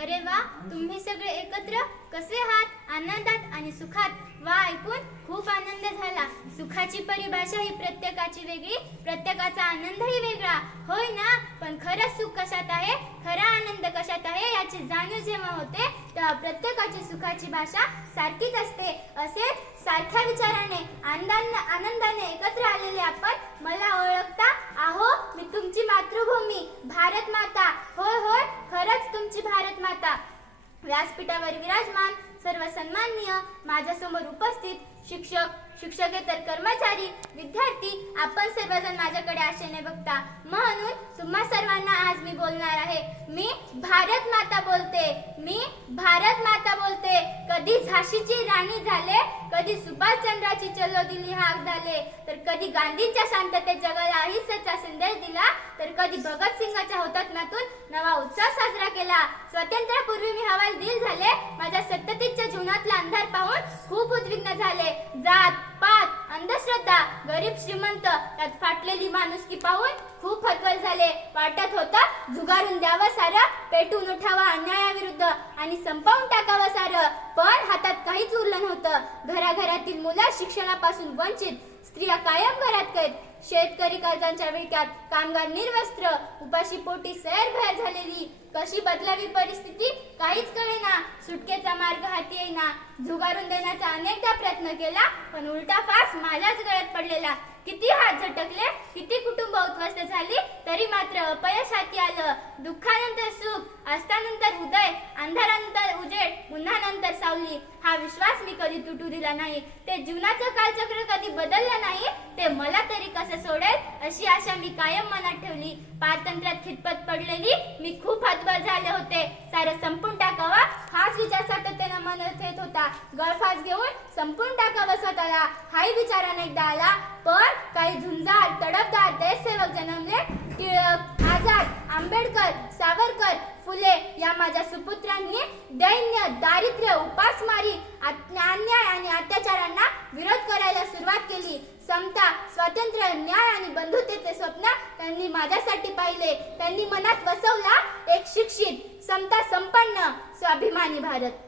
अरे वा, तुम्ही सगळे एकत्र कसे आहात? आनंदात आणि सुखात? वा, ऐकून खूप आनंद झाला. सुखाची परिभाषा ही प्रत्येकाची वेगळी, प्रत्येकाचा आनंदही वेगळा, होय ना? पण खरं सुख कशात आहे, खरा आनंद कशात आहे याची जाणीव जेव्हा होते तेव्हा प्रत्येकाची सुखाची भाषा सारखीच असते. असेच सारख्या विचाराने आनंदाने एकत्र आलेले आपण मला ओळखता आहो. मी तुमची मातृभूमी भारत माता, होय होय, खरंच तुमची भारत माता. व्यासपीठावर विराजमान सर्व सन्माननीय, माझ्यासमोर उपस्थित शिक्षक, शिक्षकेतर कर्मचारी, विद्यार्थी, आपण सर्वजण माझ्याकडे आशेने बघता, म्हणून तुम्हा सर्वांना आज मी बोलणार आहे. मी भारत माता बोलते, मी भारत माता बोलते. कधी झाशीची राणी झाले, कधी सुभाषचंद्राची चलो दिल्ली हाक झाले, तर कधी गांधींच्या शांततेत जगाला अहिंसेचा संदेश दिला, तर कधी भगतसिंगाच्या हुतात्म्यातून नवा उत्सव साजरा केला. स्वातंत्र्यापूर्वी मी हवालदिल झाले. माझ्या सततीच्या जीवनातला अंधार पाहून खूप उद्विग्न झाले. जात पात, अंधश्रद्धा, गरीब श्रीमंत यात फाटलेली माणुसकी पाहून खूप हतबल झाले. वाटत होतं झुगारून द्यावं सारं, पेटून उठावा अन्यायाविरुद्ध आणि संपवून टाकावं सारं. पण हातात काहीच उरलं नव्हतं. घराघरातील मुलं शिक्षणापासून वंचित, स्त्रिया कायम घरात कैद, शेतकरी कर्जांच्या विळख्यात, कामगार निर्वस्त्र, उपाशी पोटी सैरभैर झालेली. कशी बदलावी परिस्थिती काहीच कळेना, सुटकेचा मार्ग हाती येईना. झुगारून देण्याचा अनेकदा प्रयत्न केला, पण उलटा फास माझ्याच गळ्यात पडलेला. किती हात झटकले, किती कुटुंब उद्ध्वस्त झाली, तरी मात्र अपयश हाती आलं. दुःखानंतर सुख, अस्तानंतर उदय, अंधारानंतर उजेड, उन्हानंतर सावली. हा विश्वास मी कधी तुटू दिला नाही. ते जीवनाचं कालचक्र कधी बदललं नाही, ते मला तरी कसं सोडेल अशी आशा मी कायम मनात ठेवली. पारतंत्र्यात खितपत पडलेली मी खूप हतबल झाले होते. सारं संपून टाकावा हाच विचार सातत्याने मनात येत होता. गळफास घेऊन संपून टाकावं स्वतःला हाही विचार अनेकदा आला. पण काही झुंजार तडफदार देशसेवक जन्मले. टिळक, आझाद, आंबेडकर, सावरकर, फुले या माझ्या सुपुत्रांनी दैन्य, दारिद्र्य, उपासमारी, अन्याय आणि अत्याचारांना विरोध करायला सुरुवात केली. समता, स्वातंत्र्य, न्याय आणि बंधुतेचे स्वप्न त्यांनी माझ्यासाठी पाहिले. त्यांनी मनात वसवला एक शिक्षित, समता संपन्न, स्वाभिमानी भारत.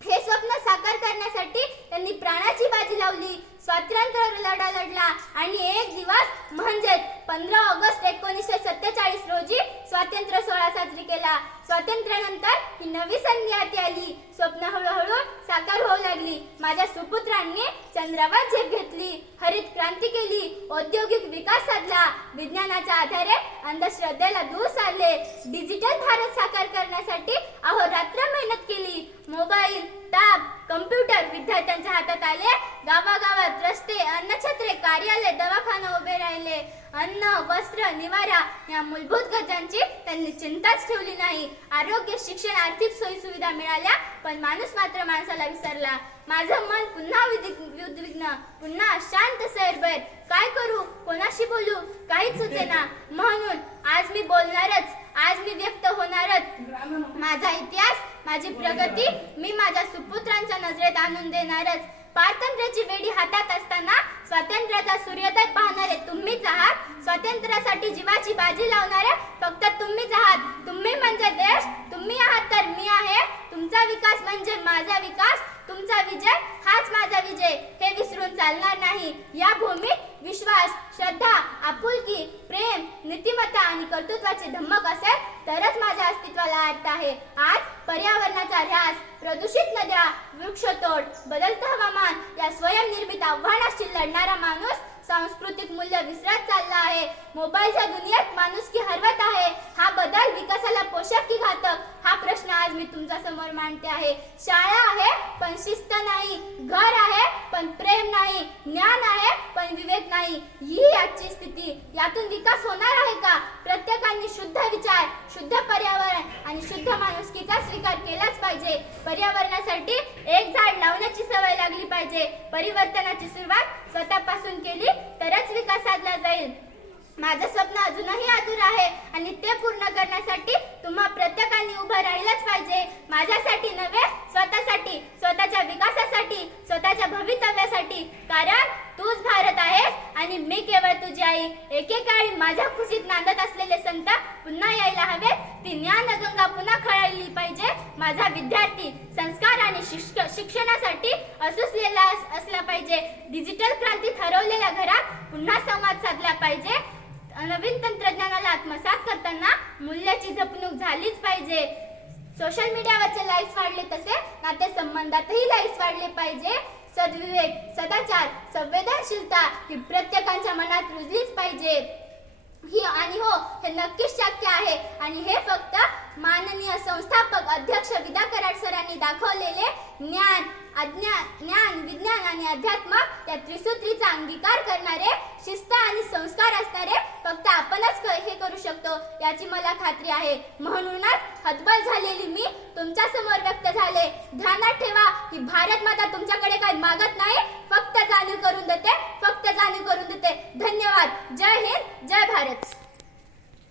हे स्वप्न साकार करण्यासाठी त्यांनी प्राणाची बाजी लावली. स्वातंत्र्य लढा लढला आणि एक दिवस म्हणजेच 15 ऑगस्ट 1947 रोजी स्वातंत्र्य सोहळा साजरी केला. स्वातंत्र्यानंतर ही नवी संधी हाती आली. स्वप्न हळूहळू साकार होऊ लागली. माझ्या सुपुत्रांनी चंद्रावर झेप घेतली, हरित क्रांती केली, औद्योगिक विकास साधला, विज्ञानाच्या आधारे अंधश्रद्धेला दूर सारले, डिजिटल भारत साकार करण्यासाठी अहोरात्र मेहनत केली. मोबाईल, टॅब, कम्प्युटर विद्यार्थ्यांच्या हातात आले. गावागावात रस्ते, अन्नछत्रे, कार्यालय, दवाखाना उभे राहिले. अन्न, वस्त्र, निवारा या मूलभूत गरजांची त्यांनी चिंताच ठेवली नाही. आरोग्य, शिक्षण, आर्थिक सोयी सुविधा मिळाल्या, पण माणूस मात्र माणसाला विसरला. माझं मन पुन्हा उद्विग्न, पुन्हा शांत सैरभैर. काय करू, कोणाशी बोलू, काहीच सुचेना. म्हणून आज मी बोलणारच, आज मी व्यक्त होणारच. माझा इतिहास, माझी प्रगती मी माझ्या सुपुत्रांच्या नजरेत आणून देणारच. पारतंत्र्याची वेडी हातात असताना स्वातंत्र्याचा सूर्योदय पाहणारे तुम्हीच आहात. स्वातंत्र्यासाठी जीवाची बाजी लावणारे फक्त तुम्हीच आहात. तुम्ही म्हणजे देश, तुम्ही आहात तर मी आहे. तुमचा विकास म्हणजे माझा विकास, तुमचा विजय हाच माझा विजय, हे विसरून चालणार नाही. या भूमीत विश्वास, श्रद्धा, आपुलकी, प्रेम, नीतिमत्ता आणि कर्तृत्वाची धमक असेल तरच माझ्या अस्तित्वाला अर्थ आहे. आज पर्यावरणाचा ऱ्हास, प्रदूषित नद्या, वृक्षतोड, बदलतं हवामान या स्वयंनिर्मित आव्हानाशी लढणारा माणूस सांस्कृतिक मूल्य विसरत चालला आहे. मोबाईलच्या दुनियेत माणुसकी हरवत आहे. हा बदल विकासाला पोषक की घातक, हा प्रश्न आज मी तुमच्या समोर मांडते आहे. शाळा आहे पण शिस्त नाही, घर आहे पण प्रेम नाही, ज्ञान आहे पण विवेक नाही, ही आजची स्थिती. यातून विकास होणार आहे का? प्रत्येकाने शुद्ध विचार, शुद्ध पर्यावरण आणि शुद्ध माणुसकीचा स्वीकार केलाच पाहिजे. पर्यावरणासाठी एक झाड लावण्याची सवय लागली पाहिजे. परिवर्तनाची सुरुवात स्वतःपासून केली तरच विकास साधला जाईल. माझं स्वप्न अजूनही अधूर आहे आणि ते पूर्ण करण्यासाठी तुम्हा प्रत्येकाने उभं राहिलंच पाहिजे. माझ्यासाठी नव्हे, स्वतःसाठी, स्वतःच्या विकासासाठी, स्वतःच्या भवितव्यासाठी. कारण तूच भारत आहेस आणि मी केवळ तुझी आई. एकेकाळी माझ्या खुशीत नांदत असलेले संत पुन्हा यायला हवेत. ती ज्ञानगंगा पुन्हा खळाळली पाहिजे. माझा विद्यार्थी संस्कार आणि शिक्षणासाठी असुसलेला असला पाहिजे. डिजिटल क्रांती ठरवलेल्या घरात पुन्हा संवाद साधला पाहिजे. नवीन तंत्रज्ञानाला आत्मसात करताना मूल्याची जपणूक झालीच पाहिजे. सोशल मीडियावरचे लाईक्स वाढले तसे नातेसंबंधातही लाईक्स वाढले पाहिजे. सद्विवेक, सदाचार, संवेदनशीलता ही प्रत्येकाच्या मनात रुजलीच पाहिजे. हे नक्कीच शक्य आहे आणि हे फक्त माननीय संस्थापक अध्यक्ष विदा कराड सरांनी दाखवलेले ज्ञान, विज्ञान आणि अध्यात्म या त्रिसूत्रीचा अंगीकार करणारे, शिस्त आणि संस्कार असणारे फक्त आपणच हे करू शकतो याची मला खात्री आहे. म्हणूनच हतबल झालेली मी तुमच्या समोर व्यक्त झाले. ध्यानात ठेवा, ही भारत माता तुमच्याकडे काही मागत नाही, फक्त जाणीव करून देते. धन्यवाद. जय हिंद, जय भारत.